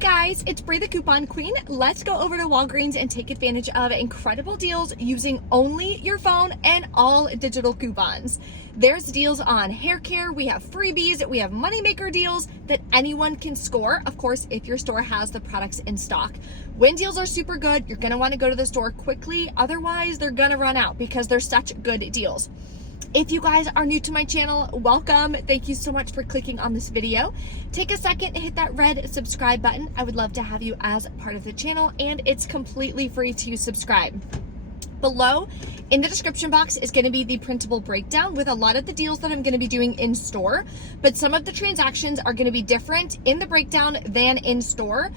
guys, it's Brie the Coupon Queen. Let's go over to Walgreens and take advantage of incredible deals using only your phone and all digital coupons. There's deals on hair care, we have freebies, we have moneymaker deals that anyone can score, of course, if your store has the products in stock. When deals are super good, you're gonna wanna go to the store quickly, otherwise they're gonna run out because they're such good deals. If you guys are new to my channel, welcome. Thank you so much for clicking on this video. Take a second and hit that red subscribe button. I would love to have you as part of the channel, and it's completely free to subscribe. Below in the description box is going to be the printable breakdown with a lot of the deals that I'm going to be doing in store, but some of the transactions are going to be different in the breakdown than in store,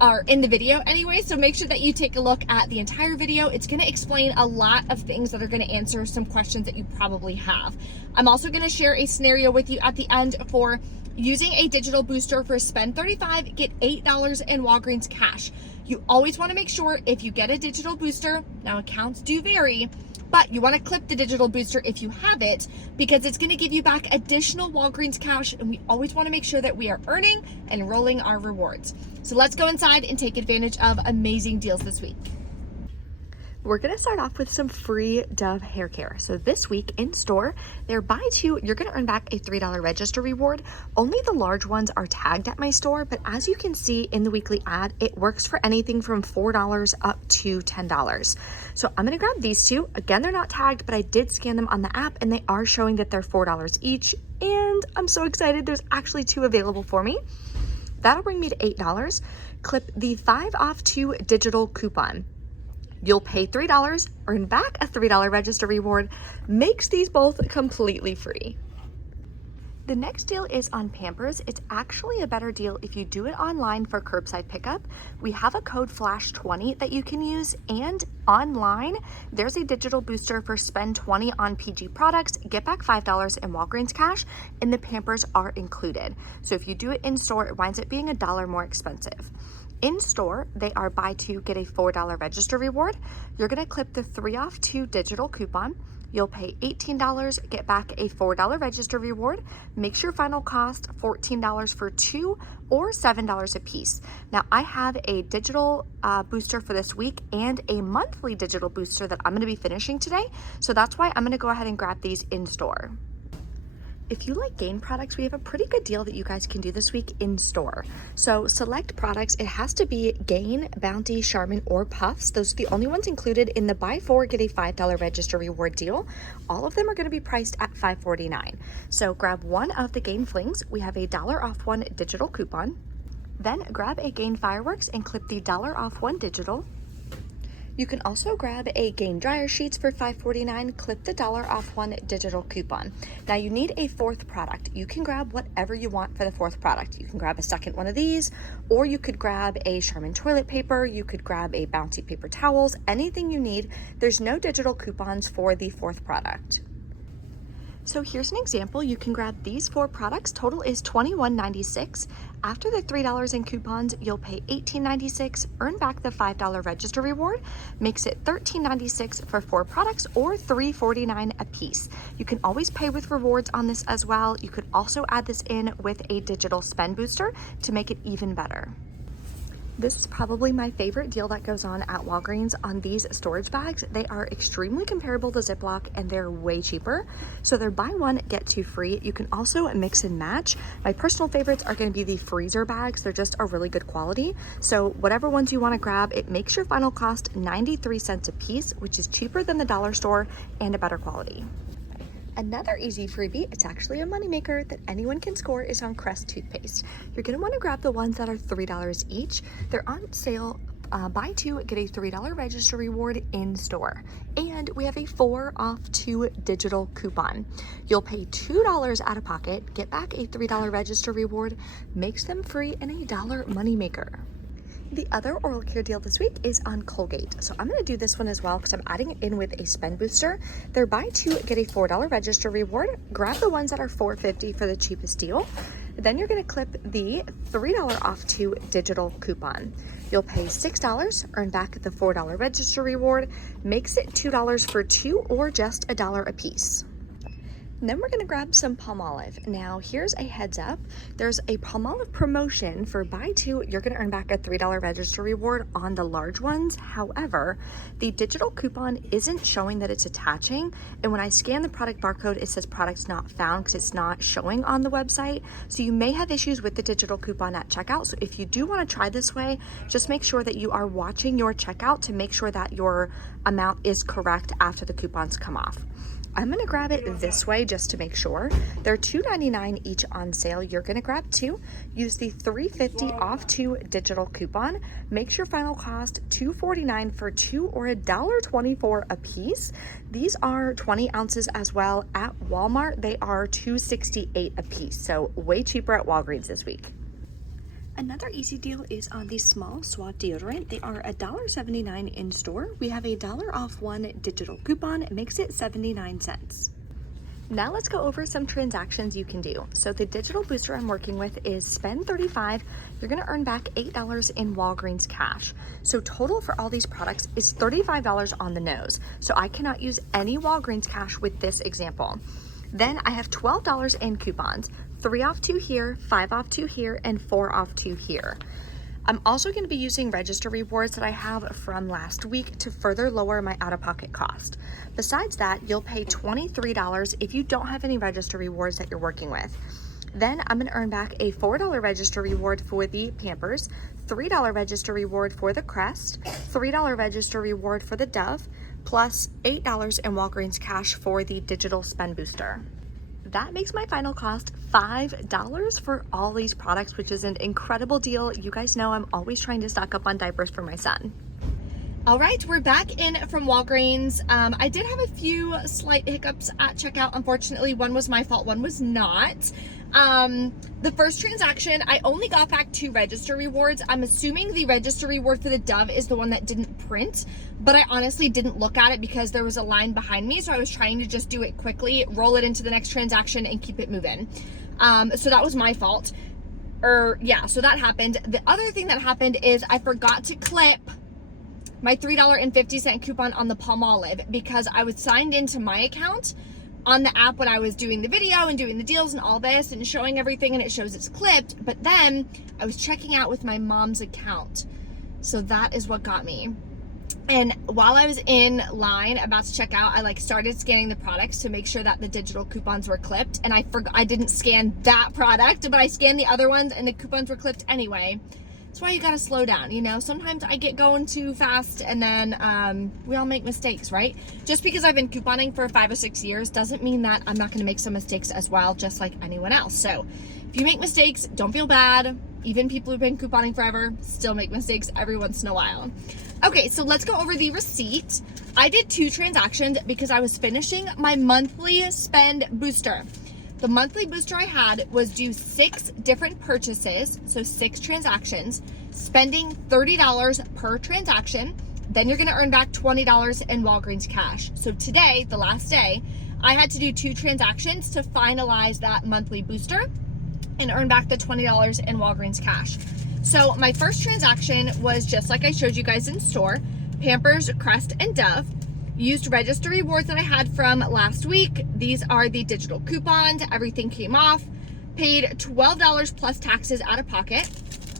or in the video anyway, so make sure that you take a look at the entire video. It's going to explain a lot of things that are going to answer some questions that you probably have. I'm also going to share a scenario with you at the end for using a digital booster for spend $35, get $8 in Walgreens cash. You always want to make sure if you get a digital booster, now accounts do vary, but you want to clip the digital booster if you have it, because it's going to give you back additional Walgreens cash, and we always want to make sure that we are earning and rolling our rewards. So let's go inside and take advantage of amazing deals this week. We're gonna start off with some free Dove hair care. So this week in store, they're buy two, you're gonna earn back a $3 register reward. Only the large ones are tagged at my store, but as you can see in the weekly ad, it works for anything from $4 up to $10. So I'm gonna grab these two. Again, they're not tagged, but I did scan them on the app and they are showing that they're $4 each. And I'm so excited, there's actually two available for me. That'll bring me to $8. Clip the 5 off 2 digital coupon. You'll pay $3, earn back a $3 register reward, makes these both completely free. The next deal is on Pampers. It's actually a better deal if you do it online for curbside pickup. We have a code FLASH20 that you can use, and online, there's a digital booster for spend 20 on PG products, get back $5 in Walgreens cash, and the Pampers are included. So if you do it in store, it winds up being $1 more expensive. In store, they are buy two, get a $4 register reward. You're gonna clip the 3 off 2 digital coupon. You'll pay $18, get back a $4 register reward. Makes your final cost $14 for 2 or $7 a piece. Now I have a digital booster for this week and a monthly digital booster that I'm gonna be finishing today. So that's why I'm gonna go ahead and grab these in store. If you like Gain products, we have a pretty good deal that you guys can do this week in store. So select products, it has to be Gain, Bounty, Charmin, or Puffs. Those are the only ones included in the buy 4, get a $5 register reward deal. All of them are gonna be priced at $5.49. So grab one of the Gain Flings. We have a $1 off 1 digital coupon. Then grab a Gain Fireworks and clip the $1 off 1 digital. You can also grab a Gain dryer sheets for $5.49, clip the $1 off 1 digital coupon. Now you need a 4th product. You can grab whatever you want for the 4th product. You can grab a second one of these, or you could grab a Charmin toilet paper, you could grab a Bounty paper towels, anything you need. There's no digital coupons for the 4th product. So here's an example. You can grab these 4 products. Total is $21.96. After the $3 in coupons, you'll pay $18.96, earn back the $5 register reward, makes it $13.96 for 4 products or $3.49 a piece. You can always pay with rewards on this as well. You could also add this in with a digital spend booster to make it even better. This is probably my favorite deal that goes on at Walgreens on these storage bags. They are extremely comparable to Ziploc and they're way cheaper. So they're buy one, get 2 free. You can also mix and match. My personal favorites are gonna be the freezer bags. They're just a really good quality. So whatever ones you wanna grab, it makes your final cost 93 cents a piece, which is cheaper than the dollar store and a better quality. Another easy freebie, it's actually a moneymaker that anyone can score, is on Crest toothpaste. You're gonna wanna grab the ones that are $3 each. They're on sale, buy 2, get a $3 register reward in store. And we have a 4 off 2 digital coupon. You'll pay $2 out of pocket, get back a $3 register reward, makes them free and a $1 moneymaker. The other oral care deal this week is on Colgate. So I'm gonna do this one as well because I'm adding it in with a spend booster. They're buy 2, get a $4 register reward. Grab the ones that are $4.50 for the cheapest deal. Then you're gonna clip the $3 off 2 digital coupon. You'll pay $6, earn back the $4 register reward, makes it $2 for 2 or just $1 a piece. And then we're gonna grab some Palmolive. Now here's a heads up. There's a Palmolive promotion for buy two, you're gonna earn back a $3 register reward on the large ones. However, the digital coupon isn't showing that it's attaching. And when I scan the product barcode, it says products not found because it's not showing on the website. So you may have issues with the digital coupon at checkout. So if you do wanna try this way, just make sure that you are watching your checkout to make sure that your amount is correct after the coupons come off. I'm gonna grab it this way just to make sure. They're $2.99 each on sale. You're gonna grab two, use the $3.50 off two digital coupon, makes your final cost $2.49 for two or $1.24 a piece. These are 20 ounces as well. At Walmart, they are $2.68 a piece, so way cheaper at Walgreens this week. Another easy deal is on the small swat deodorant. They are $1.79 in store. We have a $1 off one digital coupon. It makes it 79 cents. Now let's go over some transactions you can do. So the digital booster I'm working with is spend $35. You're gonna earn back $8 in Walgreens cash. So total for all these products is $35 on the nose. So I cannot use any Walgreens cash with this example. Then I have $12 in coupons, 3 off 2 here, 5 off 2 here, and 4 off 2 here. I'm also going to be using register rewards that I have from last week to further lower my out-of-pocket cost. Besides that, you'll pay $23 if you don't have any register rewards that you're working with. Then I'm going to earn back a $4 register reward for the Pampers, $3 register reward for the Crest, $3 register reward for the Dove, plus $8 in Walgreens cash for the digital spend booster. That makes my final cost $5 for all these products, which is an incredible deal. You guys know I'm always trying to stock up on diapers for my son. All right, we're back in from Walgreens. I did have a few slight hiccups at checkout. Unfortunately, one was my fault, one was not. The first transaction, I only got back 2 register rewards. I'm assuming the register reward for the Dove is the one that didn't print, but I honestly didn't look at it because there was a line behind me. So I was trying to just do it quickly, roll it into the next transaction and keep it moving. So that was my fault. So that happened. The other thing that happened is I forgot to clip my $3.50 coupon on the Palmolive because I was signed into my account on the app when I was doing the video and doing the deals and all this and showing everything, and it shows it's clipped, but then I was checking out with my mom's account. So that is what got me. And while I was in line about to check out, I started scanning the products to make sure that the digital coupons were clipped, and I didn't scan that product, but I scanned the other ones and the coupons were clipped anyway. That's why you gotta slow down, you know? Sometimes I get going too fast and then we all make mistakes, right? Just because I've been couponing for 5 or 6 years doesn't mean that I'm not gonna make some mistakes as well, just like anyone else. So if you make mistakes, don't feel bad. Even people who've been couponing forever still make mistakes every once in a while. Okay, so let's go over the receipt. I did 2 transactions because I was finishing my monthly spend booster. The monthly booster I had was do 6 different purchases, so 6 transactions, spending $30 per transaction. Then you're gonna earn back $20 in Walgreens cash. So today, the last day, I had to do 2 transactions to finalize that monthly booster and earn back the $20 in Walgreens cash. So my first transaction was just like I showed you guys in store, Pampers, Crest, and Dove. Used register rewards that I had from last week. These are the digital coupons. Everything came off. Paid $12 plus taxes out of pocket.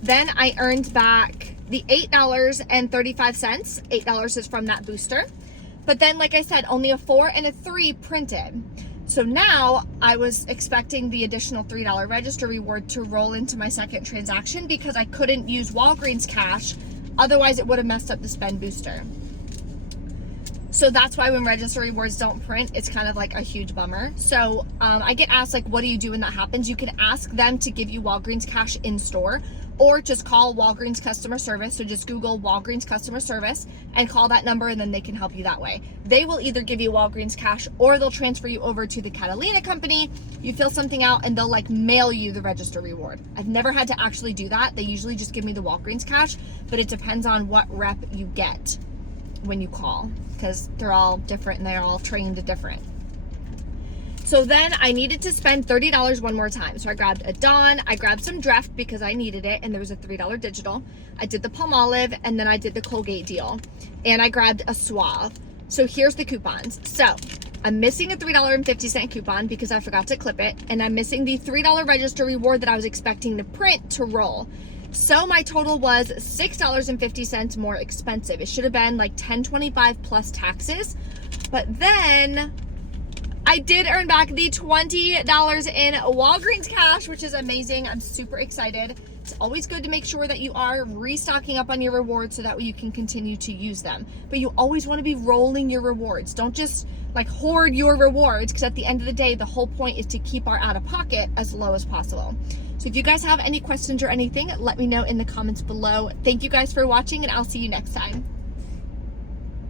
Then I earned back the $8.35. $8 is from that booster. But then, like I said, only a 4 and a 3 printed. So now I was expecting the additional $3 register reward to roll into my second transaction because I couldn't use Walgreens cash. Otherwise, it would have messed up the spend booster. So that's why when register rewards don't print, it's kind of like a huge bummer. So I get asked, what do you do when that happens? You can ask them to give you Walgreens cash in store, or just call Walgreens customer service. So just Google Walgreens customer service and call that number, and then they can help you that way. They will either give you Walgreens cash or they'll transfer you over to the Catalina company. You fill something out and they'll mail you the register reward. I've never had to actually do that. They usually just give me the Walgreens cash, but it depends on what rep you get when you call, because they're all different and they're all trained different. So then I needed to spend $30 one more time. So I grabbed a Dawn, I grabbed some Dreft because I needed it, and there was a $3 digital. I did the Palmolive, and then I did the Colgate deal. And I grabbed a Suave. So here's the coupons. So I'm missing a $3.50 coupon because I forgot to clip it, and I'm missing the $3 register reward that I was expecting to print to roll. So my total was $6.50 more expensive. It should have been like $10.25 plus taxes, but then I did earn back the $20 in Walgreens cash, which is amazing. I'm super excited. It's always good to make sure that you are restocking up on your rewards so that way you can continue to use them. But you always want to be rolling your rewards. Don't just like hoard your rewards, because at the end of the day, the whole point is to keep our out-of-pocket as low as possible. So if you guys have any questions or anything, let me know in the comments below. Thank you guys for watching, and I'll see you next time.